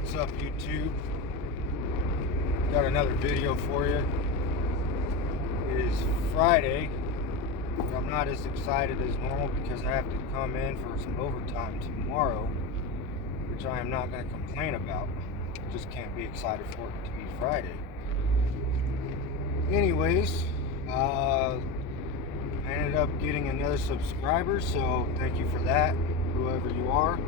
What's up, YouTube? Got another video for you. It is Friday, but I'm not as excited as normal because I have to come in for some overtime tomorrow, which I am not going to complain about. Just can't be excited for it to be Friday. Anyways, I ended up getting another subscriber, so thank you for that, whoever you are.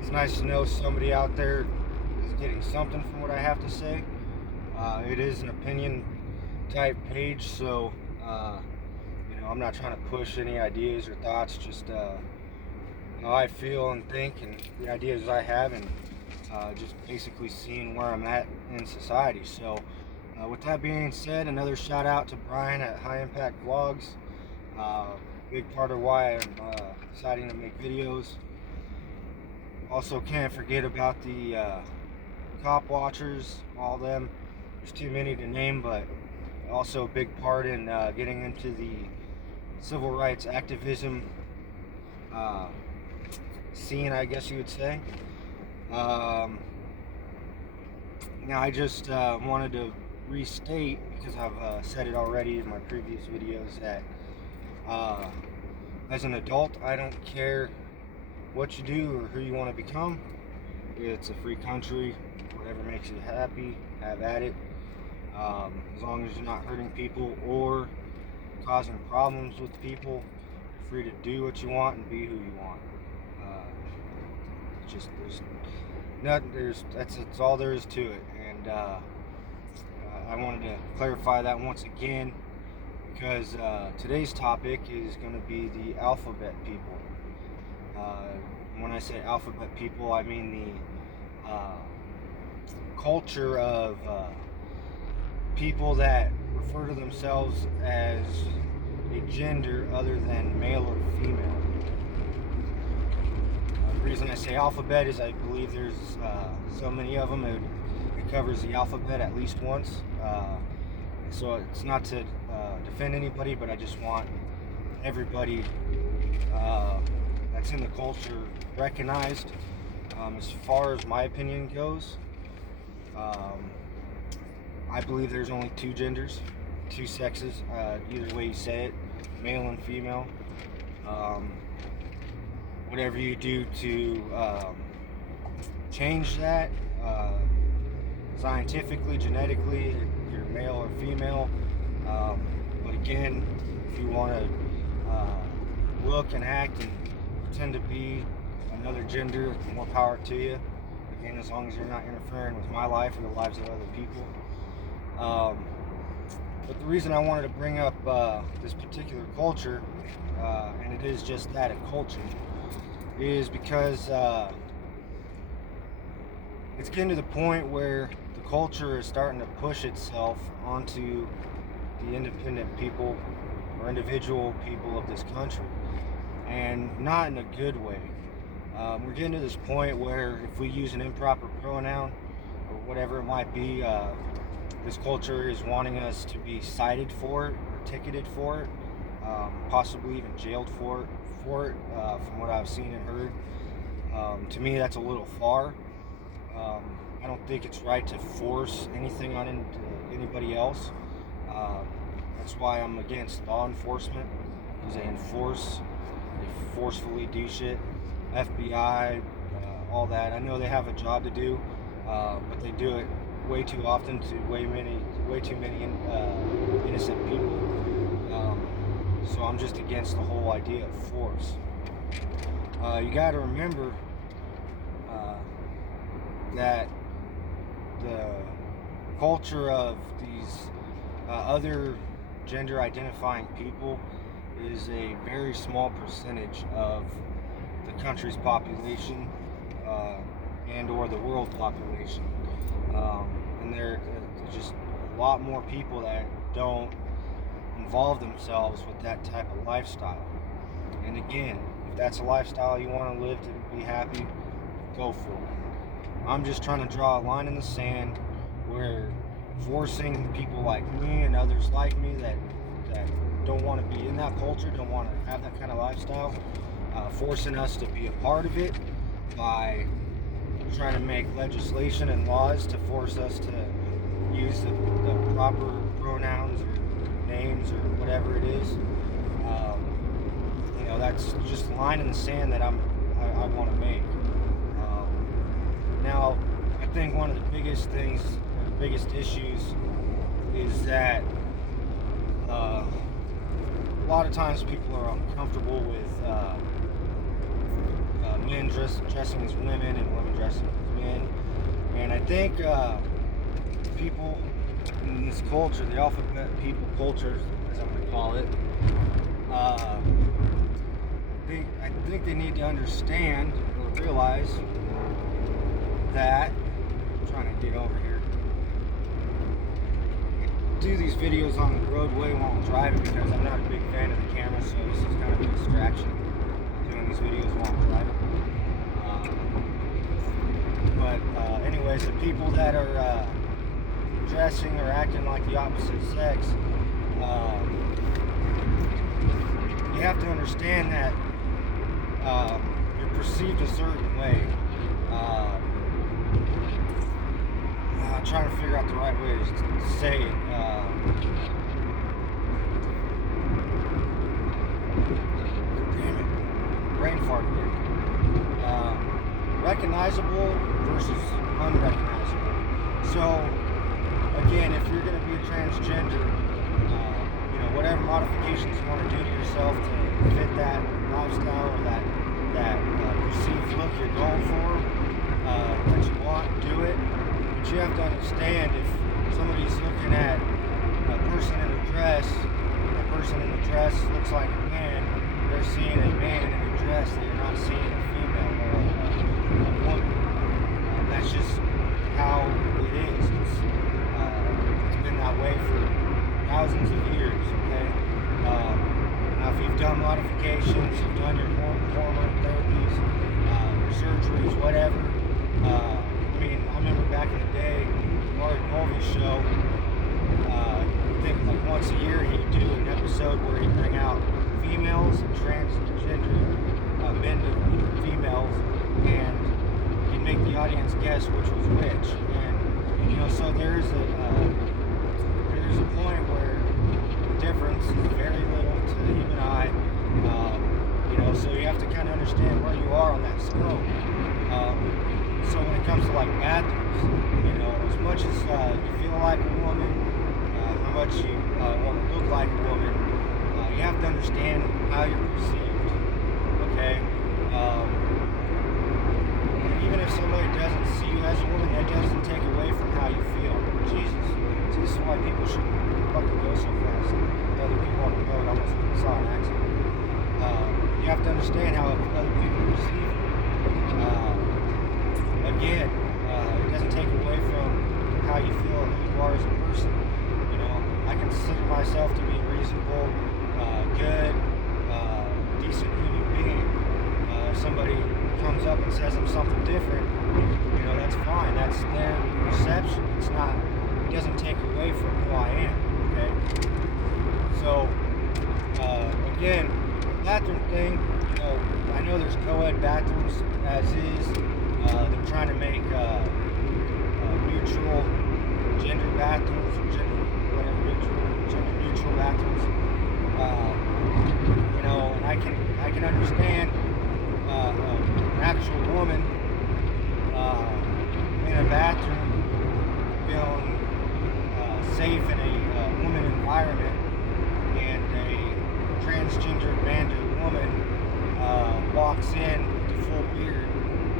It's nice to know somebody out there is getting something from what I have to say. It is an opinion type page, so I'm not trying to push any ideas or thoughts, just how I feel and think and the ideas I have, and just basically seeing where I'm at in society. So with that being said, another shout out to Brian at High Impact Vlogs. Big part of why I'm deciding to make videos. Also, can't forget about the cop watchers, all of them. There's too many to name, but also a big part in getting into the civil rights activism scene, I guess you would say. Now, I just wanted to restate, because I've said it already in my previous videos, that as an adult, I don't care what you do or who you want to become. It's a free country. Whatever makes you happy, have at it. As long as you're not hurting people or causing problems with people, you're free to do what you want and be who you want. That's all there is to it. And I wanted to clarify that once again, because today's topic is going to be the alphabet people. When I say alphabet people, I mean the culture of people that refer to themselves as a gender other than male or female. The reason I say alphabet is I believe there's so many of them. It covers the alphabet at least once. So it's not to defend anybody, but I just want everybody that's in the culture recognized. As far as my opinion goes, I believe there's only two genders, two sexes, either way you say it, male and female. Whatever you do to change that, scientifically, genetically, you're male or female. But again, if you want to look and act and pretend to be another gender, more power to you. Again, as long as you're not interfering with my life or the lives of other people. But the reason I wanted to bring up this particular culture, and it is just that, a culture, is because it's getting to the point where the culture is starting to push itself onto the independent people or individual people of this country, and not in a good way. We're getting to this point where if we use an improper pronoun or whatever it might be, this culture is wanting us to be cited for it or ticketed for it, possibly even jailed for it, from what I've seen and heard. To me, that's a little far. I don't think it's right to force anything on anybody else. That's why I'm against law enforcement, because they forcefully do shit. FBI, all that. I know they have a job to do, but they do it way too often to way too many innocent people. So I'm just against the whole idea of force. You got to remember that the culture of these other gender identifying people is a very small percentage of the country's population and or the world population. And there's just a lot more people that don't involve themselves with that type of lifestyle. And again, if that's a lifestyle you want to live to be happy, go for it. I'm just trying to draw a line in the sand where forcing people like me and others like me that don't want to be in that culture, don't want to have that kind of lifestyle, forcing us to be a part of it, by trying to make legislation and laws to force us to use the proper pronouns or names or whatever it is. That's just a line in the sand that I want to make. Now, I think one of the biggest things, or the biggest issues, is that a lot of times people are uncomfortable with men dressing as women and women dressing as men. And I think people in this culture, the alphabet people culture, as I'm going to call it, I think they need to understand or realize that, I'm trying to get over here, do these videos on the roadway while I'm driving because I'm not a big fan of the camera, so this is kind of a distraction, doing these videos while I'm driving. But anyways, the people that are dressing or acting like the opposite sex, you have to understand that you're perceived a certain way. I'm trying to figure out the right way to say it. Damn it. Brain fart again. Recognizable versus unrecognizable. So, again, if you're going to be a transgender, whatever modifications you want to do to yourself to fit that lifestyle or that perceived look you're going for, that you want, do it. But you have to understand, if somebody's looking at a person in a dress, that person in the dress looks like a man, they're seeing a man in a dress, they're not seeing a female or a woman. That's just how it is. It's been that way for thousands of years, okay? Now, if you've done modifications, you've done your hormone therapies, surgeries, whatever. I remember back in the day, Mark Colby's show, I think like once a year he'd do an episode where he'd bring out females and transgender men to females, and he'd make the audience guess which was which. And, so there's a point where the difference is very little to the human eye. So you have to kind of understand where you are on that scope. So when it comes to like bathrooms, as much as you feel like a woman, how much you want to look like a woman, you have to understand how you're perceived. Okay. Even if somebody doesn't see you as a woman, that doesn't take away from how you feel. Jesus. See, this is why people shouldn't fucking go so fast. The other people on the road almost saw an accident. You have to understand how other people perceive you. Again, it doesn't take away from how you feel and who you are as a person. I consider myself to be a reasonable, good, decent human being. If somebody comes up and says I'm something different, that's fine. That's their perception. It doesn't take away from who I am. Okay. So, again, bathroom thing. I know there's co-ed bathrooms as is. They're trying to make mutual gender bathrooms or gender neutral bathrooms. And I can understand an actual woman in a bathroom feeling safe in a woman environment, and a transgender man to woman walks in with a full beard,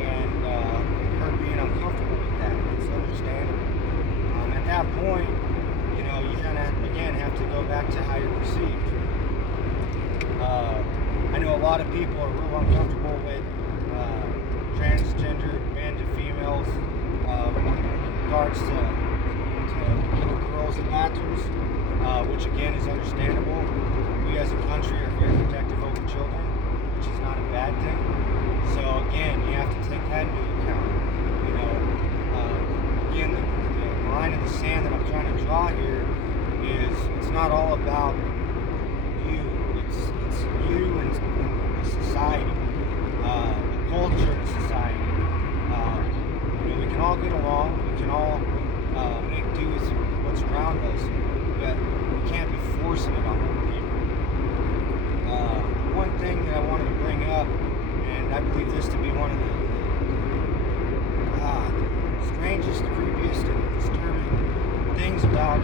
and her being uncomfortable with that. It's understandable. At that point, you kind of, again, have to go back to how you're perceived. I know a lot of people are real uncomfortable with transgender men to females in regards to little girls in bathrooms, which again is understandable. We as a country are very protective over children, which is not a bad thing. So again, you have to take that into account. Again, the line in the sand that I'm trying to draw here is it's not all about you. It's you and society, the culture in society. all get along. We can all make do with what's around us, but we can't be forcing it on other people. One thing that I wanted to bring up, and I believe this to be one of the strangest, creepiest, and disturbing things about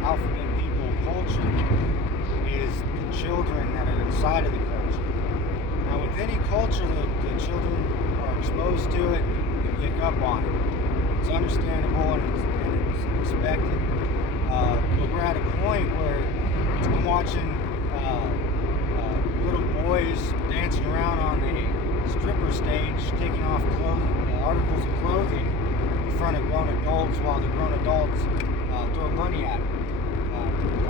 alphabet people culture, is the children that are inside of the culture. Now, with any culture, the children are exposed to it and pick up on it. It's understandable and it's expected. But we're at a point where I'm watching little boys dancing around on a stripper stage, taking off articles of clothing in front of grown adults while the grown adults throw money at them.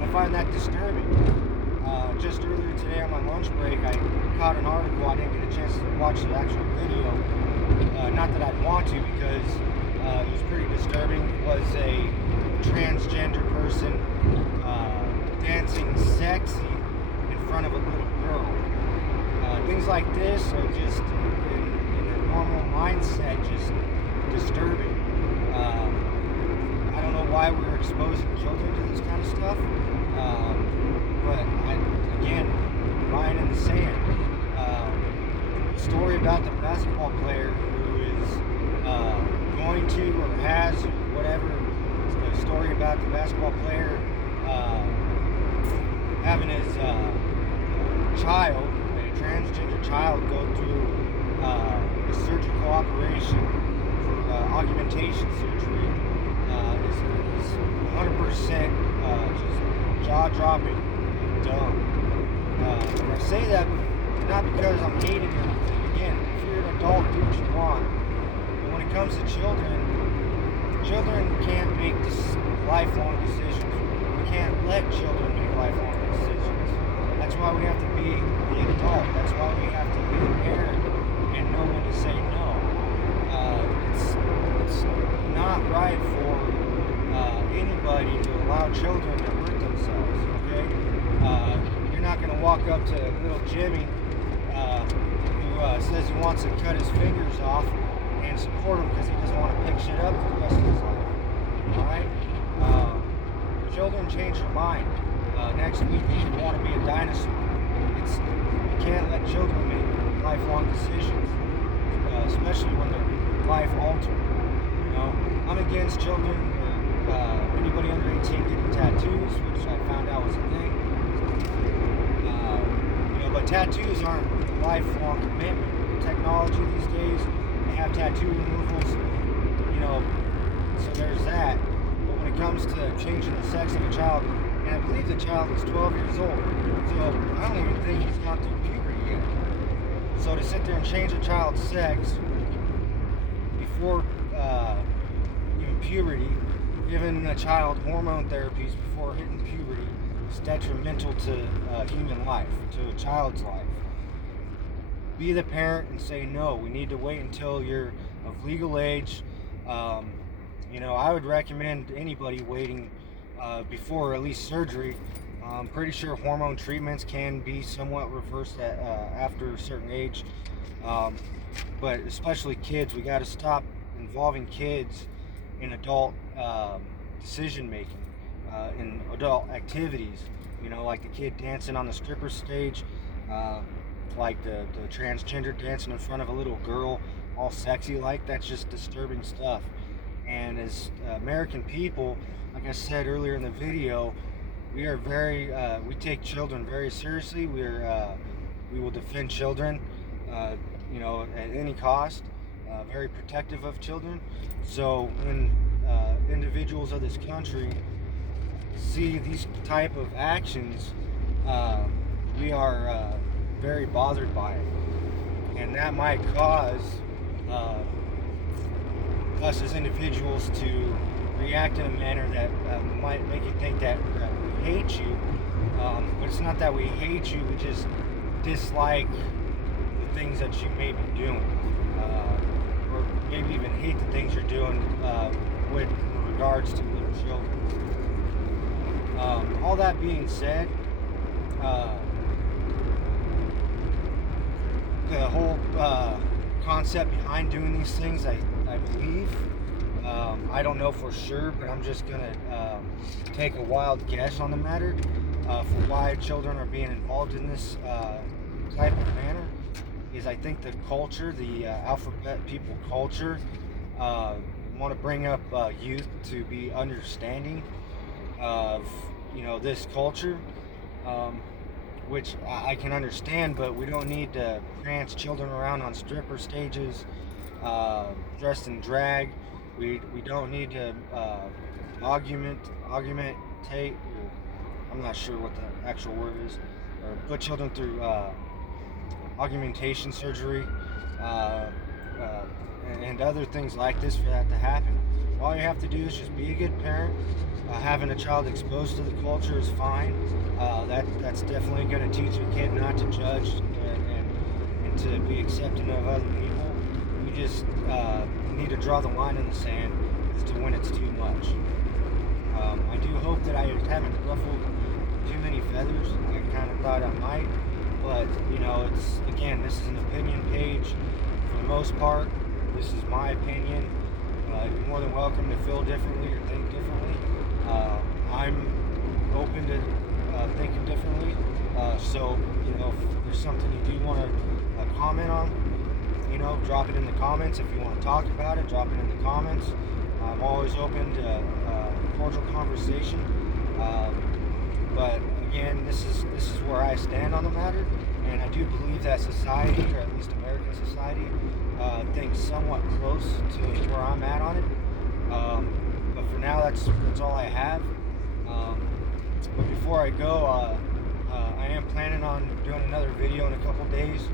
I find that disturbing. Just earlier today on my lunch break, I caught an article. I didn't get a chance to watch the actual video. Not that I'd want to, because it was pretty disturbing. It was a transgender person dancing sexy in front of a little girl. Things like this are just, in a normal mindset, just disturbing. I don't know why we're exposing children to this kind of stuff, but again, lying in the sand. The story about the basketball player who is going to, or has, or whatever, the story about the basketball player having his child, a transgender child, go through a surgical operation for augmentation surgery is 100% just jaw-dropping and dumb. And I say that not because I'm hating or anything. Again, if you're an adult, do what you want. But when it comes to children can't make lifelong decisions. We can't let children make lifelong decisions. That's why we have to be the adult. That's why we have to be the parent and know when to say no. It's not right for anybody to allow children to hurt themselves, okay? You're not going to walk up to little Jimmy who says he wants to cut his fingers off and support him because he doesn't want to pick shit up for the rest of his life. Alright? Children change their mind. Next week you want to be a dinosaur. You can't let children make lifelong decisions, especially when they're life altering. I'm against children or anybody under 18 getting tattoos, which I found out was a thing. But tattoos aren't a lifelong commitment. Technology these days, they have tattoo removals, so there's that. But when it comes to changing the sex of a child, and I believe the child is 12 years old, so I don't even think he's gone through puberty yet. So to sit there and change a child's sex before even puberty, giving a child hormone therapies before hitting puberty, is detrimental to human life, to a child's life. Be the parent and say no. We need to wait until you're of legal age. I would recommend anybody waiting before at least surgery. I'm pretty sure hormone treatments can be somewhat reversed after a certain age. But especially kids, we got to stop involving kids in adult decision making, in adult activities. Like the kid dancing on the stripper stage, like the transgender dancing in front of a little girl, all sexy like. That's just disturbing stuff. And as American people, like I said earlier in the video, we are we take children very seriously. We will defend children, at any cost. Very protective of children. So when individuals of this country see these type of actions, we are very bothered by it, and that might cause us as individuals to react in a manner that might make you think that we hate you, but it's not that we hate you, we just dislike the things that you may be doing, or maybe even hate the things you're doing with regards to little children. All that being said, the whole concept behind doing these things, I believe, I don't know for sure, but I'm just gonna take a wild guess on the matter for why children are being involved in this type of manner. Is I think the culture, the alphabet people culture, uh, want to bring up youth to be understanding of this culture, um, which I can understand, but we don't need to prance children around on stripper stages, dressed in drag. We don't need to augmentate. Or, I'm not sure what the actual word is, or put children through augmentation surgery, uh, uh, and other things like this for that to happen. All you have to do is just be a good parent. Having a child exposed to the culture is fine. That's definitely going to teach a kid not to judge and to be accepting of other people. You just need to draw the line in the sand as to when it's too much. I do hope that I haven't ruffled too many feathers. I kind of thought I might, but this is an opinion page for the most part. This is my opinion. You're more than welcome to feel differently or think differently. I'm open to thinking differently. So if there's something you do want to comment on, drop it in the comments. If you want to talk about it, drop it in the comments. I'm always open to cordial conversation. But again, this is where I stand on the matter, and I do believe that society, or at least American society, thinks somewhat close to where I'm at on it. But for now, that's all I have. But before I go, I am planning on doing another video in a couple days.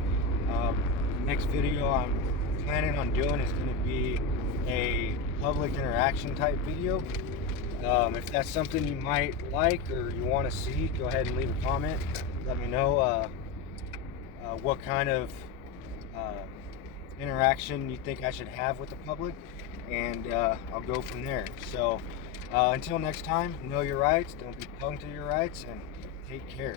Next video I'm planning on doing is going to be a public interaction type video. If that's something you might like or you want to see, go ahead and leave a comment. Let me know what kind of interaction you think I should have with the public, and I'll go from there. So until next time, know your rights, don't be punked to your rights, and take care.